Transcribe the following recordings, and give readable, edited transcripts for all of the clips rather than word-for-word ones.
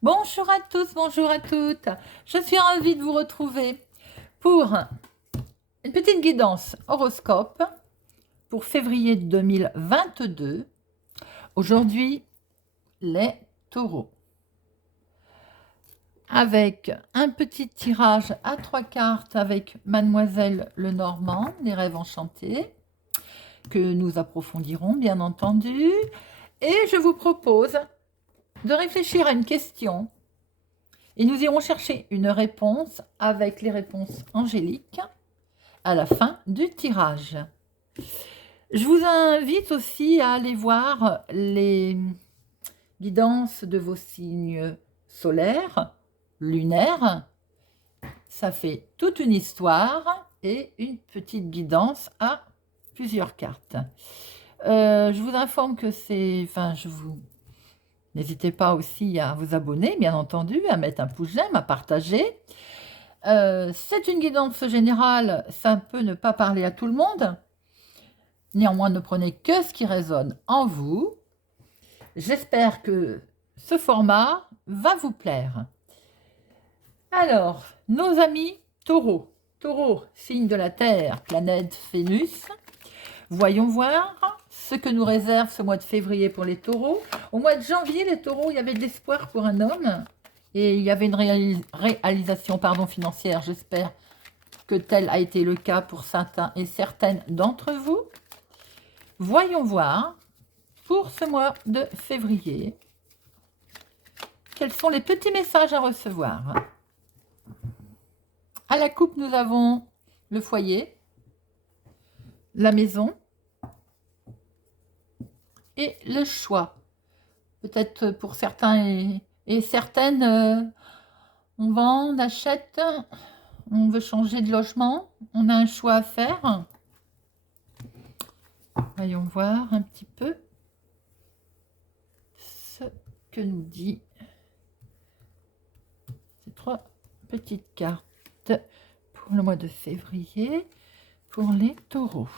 Bonjour à tous, bonjour à toutes. Je suis ravie de vous retrouver pour une petite guidance horoscope pour février 2022. Aujourd'hui, les taureaux. Avec un petit tirage à 3 cartes avec Mademoiselle Lenormand, les rêves enchantés, que nous approfondirons bien entendu. Et je vous propose de réfléchir à une question. Et nous irons chercher une réponse avec les réponses angéliques à la fin du tirage. Je vous invite aussi à aller voir les guidances de vos signes solaires, lunaires. Ça fait toute une histoire et une petite guidance à plusieurs cartes. Je vous informe que N'hésitez pas aussi à vous abonner, bien entendu, à mettre un pouce j'aime, à partager. C'est une guidance générale, ça peut ne pas parler à tout le monde. Néanmoins, ne prenez que ce qui résonne en vous. J'espère que ce format va vous plaire. Alors, nos amis taureaux. Taureau, signe de la Terre, planète Vénus. Voyons voir ce que nous réserve ce mois de février pour les taureaux. Au mois de janvier, les taureaux, il y avait de l'espoir pour un homme et il y avait une réalisation financière. J'espère que tel a été le cas pour certains et certaines d'entre vous. Voyons voir pour ce mois de février quels sont les petits messages à recevoir. À la coupe, nous avons le foyer, la maison et le choix. Peut-être pour certains et certaines, on vend, on achète, on veut changer de logement, on a un choix à faire. Voyons voir un petit peu ce que nous dit ces trois petites cartes pour le mois de février pour les taureaux.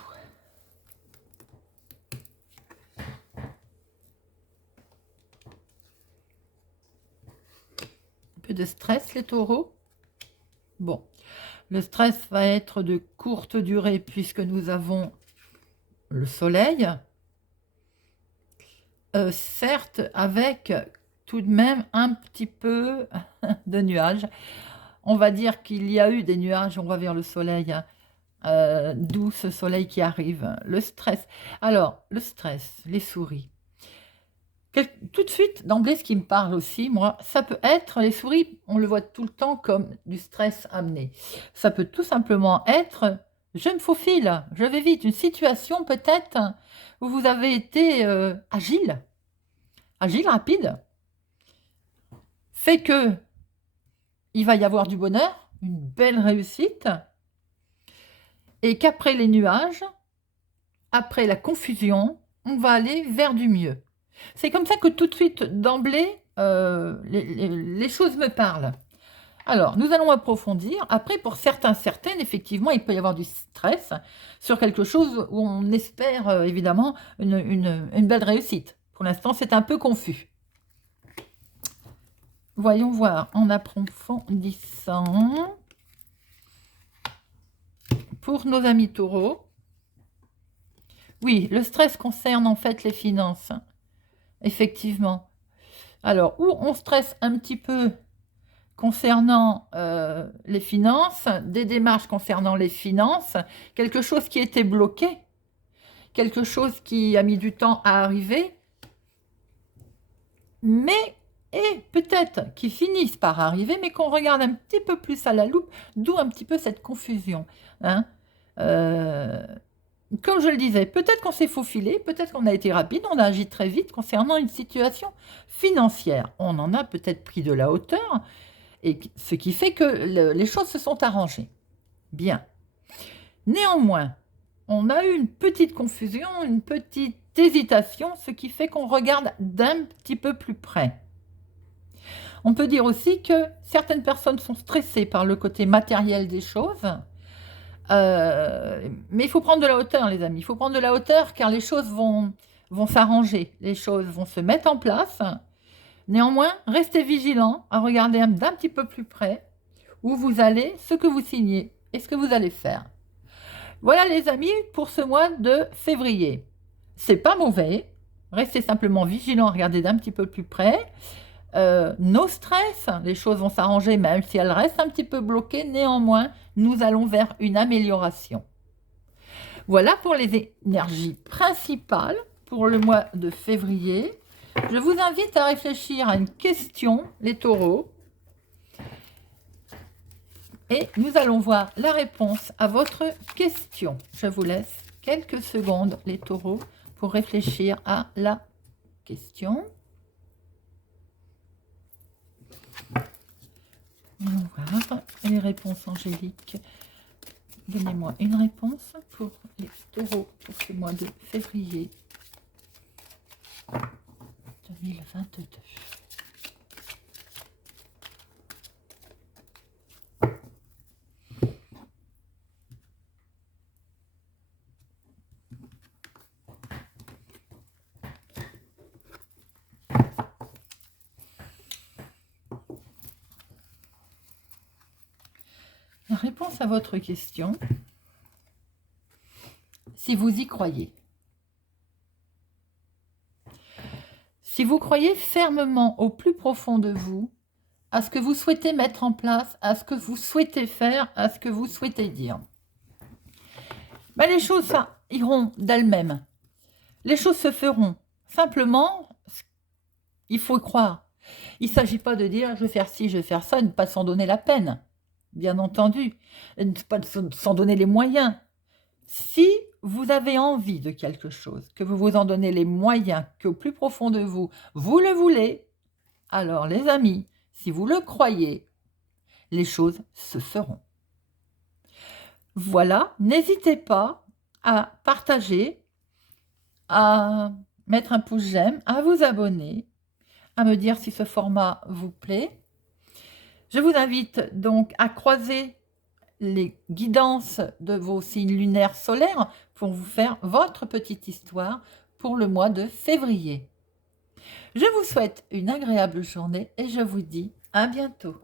Un peu de stress, les taureaux. Bon, le stress va être de courte durée puisque nous avons le soleil. Certes, avec tout de même un petit peu de nuages. On va dire qu'il y a eu des nuages, on va vers le soleil, d'où ce soleil qui arrive. Le stress. Alors, le stress, les souris. Tout de suite, d'emblée, ce qui me parle aussi, moi, ça peut être, les souris, on le voit tout le temps comme du stress amené. Ça peut tout simplement être, je me faufile, je vais vite. Une situation peut-être où vous avez été agile, rapide, fait que il va y avoir du bonheur, une belle réussite, et qu'après les nuages, après la confusion, on va aller vers du mieux. C'est comme ça que tout de suite, d'emblée, les choses me parlent. Alors, nous allons approfondir. Après, pour certaines, effectivement, il peut y avoir du stress sur quelque chose où on espère, évidemment, une belle réussite. Pour l'instant, c'est un peu confus. Voyons voir en approfondissant. Pour nos amis taureaux, oui, le stress concerne en fait les finances. Effectivement. Alors, où on stresse un petit peu concernant les finances, des démarches concernant les finances, quelque chose qui était bloqué, quelque chose qui a mis du temps à arriver, mais et peut-être qui finissent par arriver, mais qu'on regarde un petit peu plus à la loupe, d'où un petit peu cette confusion. Hein. Comme je le disais, peut-être qu'on s'est faufilé, peut-être qu'on a été rapide, on a agi très vite concernant une situation financière. On en a peut-être pris de la hauteur, et ce qui fait que les choses se sont arrangées. Bien. Néanmoins, on a eu une petite confusion, une petite hésitation, ce qui fait qu'on regarde d'un petit peu plus près. On peut dire aussi que certaines personnes sont stressées par le côté matériel des choses, mais il faut prendre de la hauteur, les amis. Il faut prendre de la hauteur car les choses vont s'arranger, les choses vont se mettre en place. Néanmoins, restez vigilants à regarder d'un petit peu plus près où vous allez, ce que vous signez et ce que vous allez faire. Voilà les amis pour ce mois de février. C'est pas mauvais, restez simplement vigilants à regarder d'un petit peu plus près. No stress, les choses vont s'arranger même si elles restent un petit peu bloquées, néanmoins nous allons vers une amélioration. Voilà pour les énergies principales pour le mois de février. Je vous invite à réfléchir à une question, les taureaux. Et nous allons voir la réponse à votre question. Je vous laisse quelques secondes, les taureaux, pour réfléchir à la question. Allons voir les réponses angéliques. Donnez-moi une réponse pour les taureaux pour ce mois de février 2022. La réponse à votre question, si vous y croyez. Si vous croyez fermement au plus profond de vous, à ce que vous souhaitez mettre en place, à ce que vous souhaitez faire, à ce que vous souhaitez dire, ben les choses ça, iront d'elles-mêmes. Les choses se feront. Simplement, il faut y croire. Il ne s'agit pas de dire je vais faire ci, je vais faire ça, et ne pas s'en donner la peine. Bien entendu, ne pas s'en donner les moyens. Si vous avez envie de quelque chose, que vous vous en donnez les moyens, qu'au plus profond de vous, vous le voulez, alors les amis, si vous le croyez, les choses se feront. Voilà, n'hésitez pas à partager, à mettre un pouce j'aime, à vous abonner, à me dire si ce format vous plaît. Je vous invite donc à croiser les guidances de vos signes lunaires solaires pour vous faire votre petite histoire pour le mois de février. Je vous souhaite une agréable journée et je vous dis à bientôt.